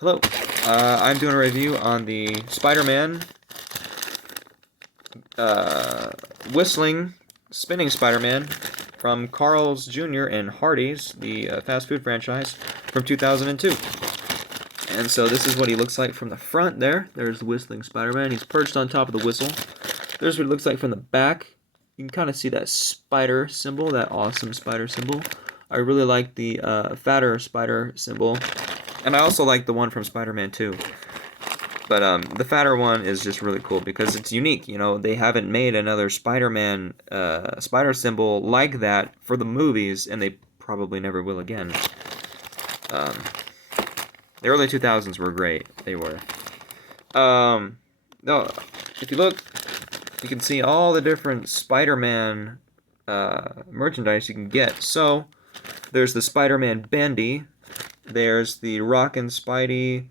Hello, I'm doing a review on the Spider-Man uh, whistling, spinning Spider-Man from Carl's Jr. and Hardee's, the fast food franchise from 2002. And so this is what he looks like from the front there. There's the whistling Spider-Man. He's perched on top of the whistle. There's what he looks like from the back. You can kind of see that spider symbol, that awesome spider symbol. I really like the fatter spider symbol. And I also like the one from Spider-Man 2. But the fatter one is just really cool because it's unique. You know, they haven't made another Spider-Man spider symbol like that for the movies, and they probably never will again. Um, the early 2000s were great. They were. No, if you look, you can see all the different Spider-Man merchandise you can get. So, there's the Spider-Man Bendy. There's the Rockin' Spidey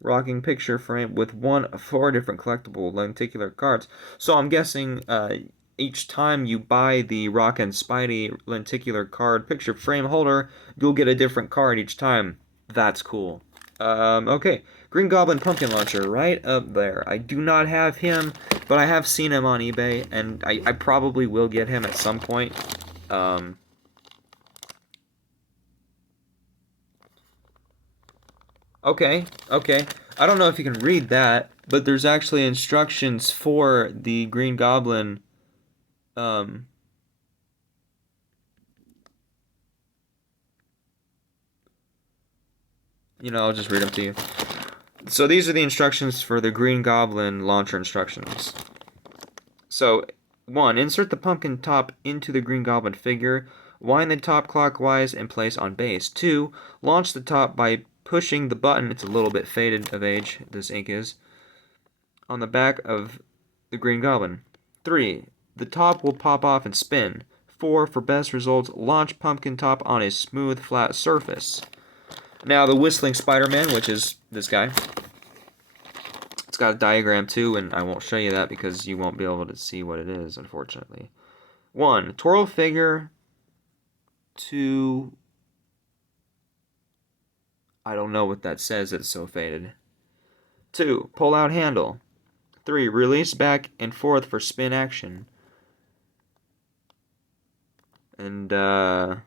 rocking picture frame with 4 different collectible lenticular cards. So I'm guessing each time you buy the Rockin' Spidey lenticular card picture frame holder, you'll get a different card each time. That's cool. Okay, Green Goblin Pumpkin Launcher, right up there. I do not have him, but I have seen him on eBay, and I probably will get him at some point. Okay. I don't know if you can read that, but there's actually instructions for the Green Goblin. Um, I'll just read them to you. So these are the instructions for the Green Goblin launcher instructions. So, 1. Insert the pumpkin top into the Green Goblin figure. Wind the top clockwise and place on base. 2. Launch the top by pushing the button. It's a little bit faded of age, this ink is. On the back of the Green Goblin. 3. The top will pop off and spin. 4. For best results, launch pumpkin top on a smooth, flat surface. Now, the Whistling Spider-Man, which is this guy. It's got a diagram too, and I won't show you that because you won't be able to see what it is, unfortunately. 1. Twirl figure. 2. I don't know what that says, it's so faded. 2. Pull out handle. 3. Release back and forth for spin action. And, at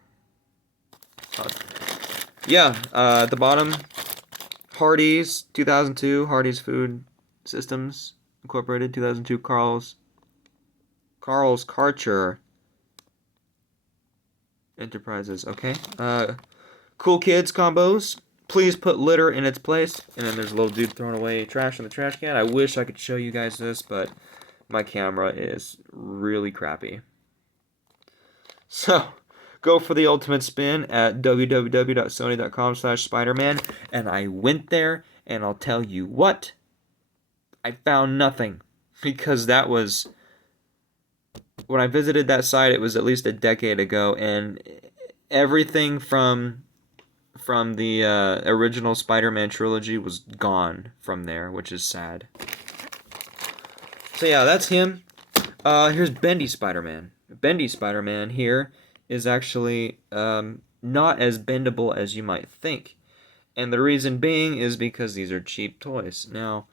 the bottom, Hardee's, 2002, Hardee's Food Systems Incorporated, 2002, Carl's Karcher Enterprises, okay. Cool Kids combos. Please put litter in its place. And then there's a little dude throwing away trash in the trash can. I wish I could show you guys this, but my camera is really crappy. So, go for the ultimate spin at www.sony.com/Spider-Man. And I went there, and I'll tell you what, I found nothing. Because that was, when I visited that site, it was at least a decade ago, and everything from the original Spider-Man trilogy was gone from there, which is sad. So yeah, that's him. Here's Bendy Spider-Man. Bendy Spider-Man here is actually not as bendable as you might think. And the reason being is because these are cheap toys. Now,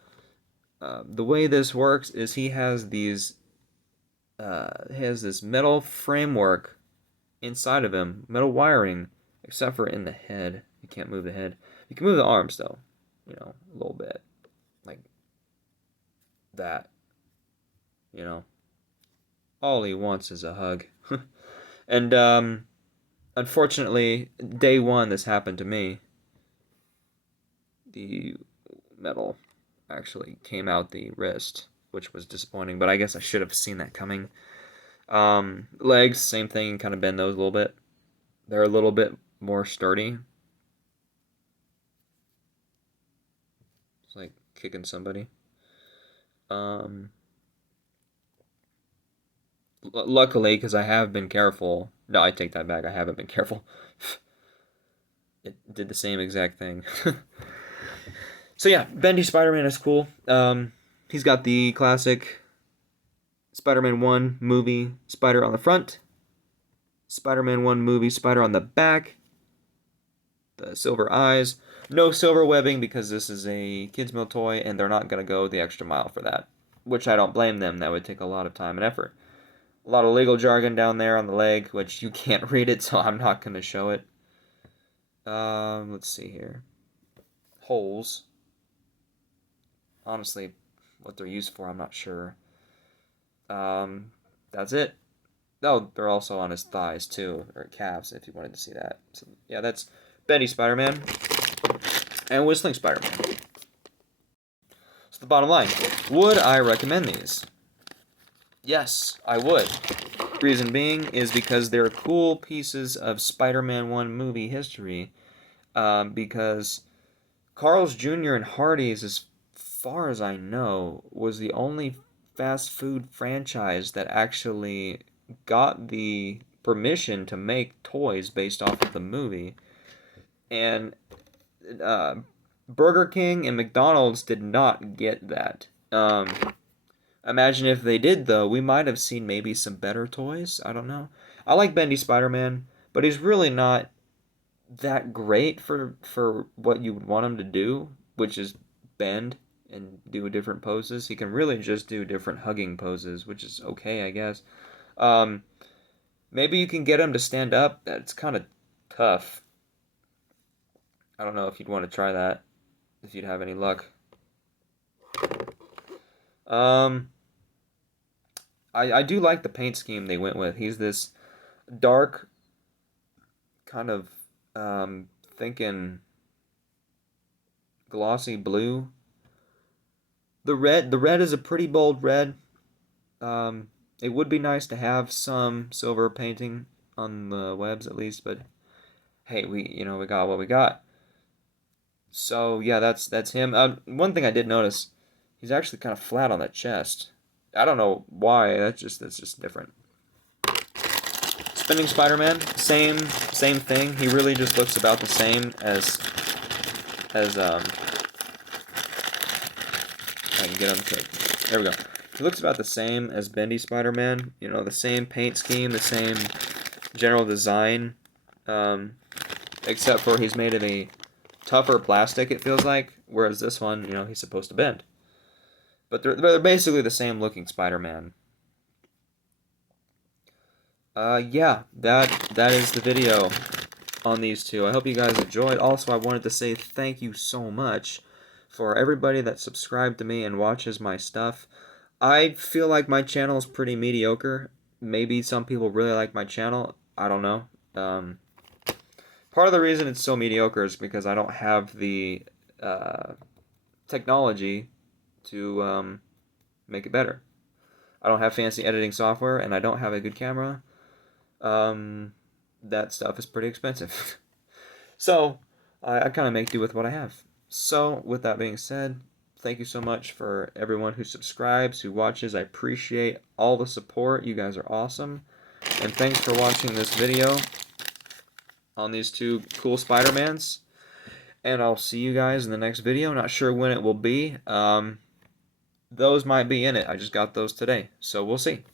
the way this works is he has this metal framework inside of him, metal wiring, except for in the head. You can't move the head. You can move the arms, though. A little bit. Like that. All he wants is a hug. And, unfortunately, day one this happened to me. The metal actually came out the wrist, which was disappointing, but I guess I should have seen that coming. Legs, same thing, kind of bend those a little bit. They're a little bit more sturdy. It's like kicking somebody. Luckily, because I have been careful. No, I take that back. I haven't been careful. It did the same exact thing. So yeah, Bendy Spider-Man is cool. He's got the classic Spider-Man 1 movie spider on the front. Spider-Man 1 movie spider on the back. The silver eyes. No silver webbing because this is a kids' meal toy, and they're not going to go the extra mile for that. Which I don't blame them. That would take a lot of time and effort. A lot of legal jargon down there on the leg, which you can't read it, so I'm not going to show it. Let's see here. Holes. Honestly, what they're used for, I'm not sure. That's it. Oh, they're also on his thighs, too, or calves, if you wanted to see that. So, yeah, that's Bendy Spider-Man and Whistling Spider-Man. So the bottom line, would I recommend these? Yes, I would. Reason being is because they're cool pieces of Spider-Man 1 movie history. Because Carl's Jr. and Hardee's, as far as I know, was the only fast food franchise that actually got the permission to make toys based off of the movie. And Burger King and McDonald's did not get that. Imagine if they did, though. We might have seen maybe some better toys. I don't know. I like Bendy Spider-Man, but he's really not that great for what you would want him to do, which is bend and do different poses. He can really just do different hugging poses, which is okay, I guess. Maybe you can get him to stand up. That's kind of tough. I don't know if you'd want to try that, if you'd have any luck. I do like the paint scheme they went with. He's this dark, kind of thinking glossy blue. The red is a pretty bold red. It would be nice to have some silver painting on the webs at least, but hey, we got what we got. So yeah, that's him. One thing I did notice, he's actually kind of flat on that chest. I don't know why. That's just different. Spinning Spider-Man, same thing. He really just looks about the same as I can get him to. There we go. He looks about the same as Bendy Spider-Man. You know, the same paint scheme, the same general design, except for he's made of a tougher plastic. It feels like, whereas this one, he's supposed to bend. But they're basically the same looking Spider-Man. Yeah, that is the video on these two. I hope you guys enjoyed. Also, I wanted to say thank you so much for everybody that subscribed to me and watches my stuff. I feel like my channel is pretty mediocre. Maybe some people really like my channel. I don't know. Part of the reason it's so mediocre is because I don't have the technology to make it better. I don't have fancy editing software, and I don't have a good camera. That stuff is pretty expensive. So, I kind of make do with what I have. So, with that being said, thank you so much for everyone who subscribes, who watches. I appreciate all the support. You guys are awesome. And thanks for watching this video on these two cool Spider-Mans. And I'll see you guys in the next video. Not sure when it will be. Those might be in it. I just got those today. So, we'll see.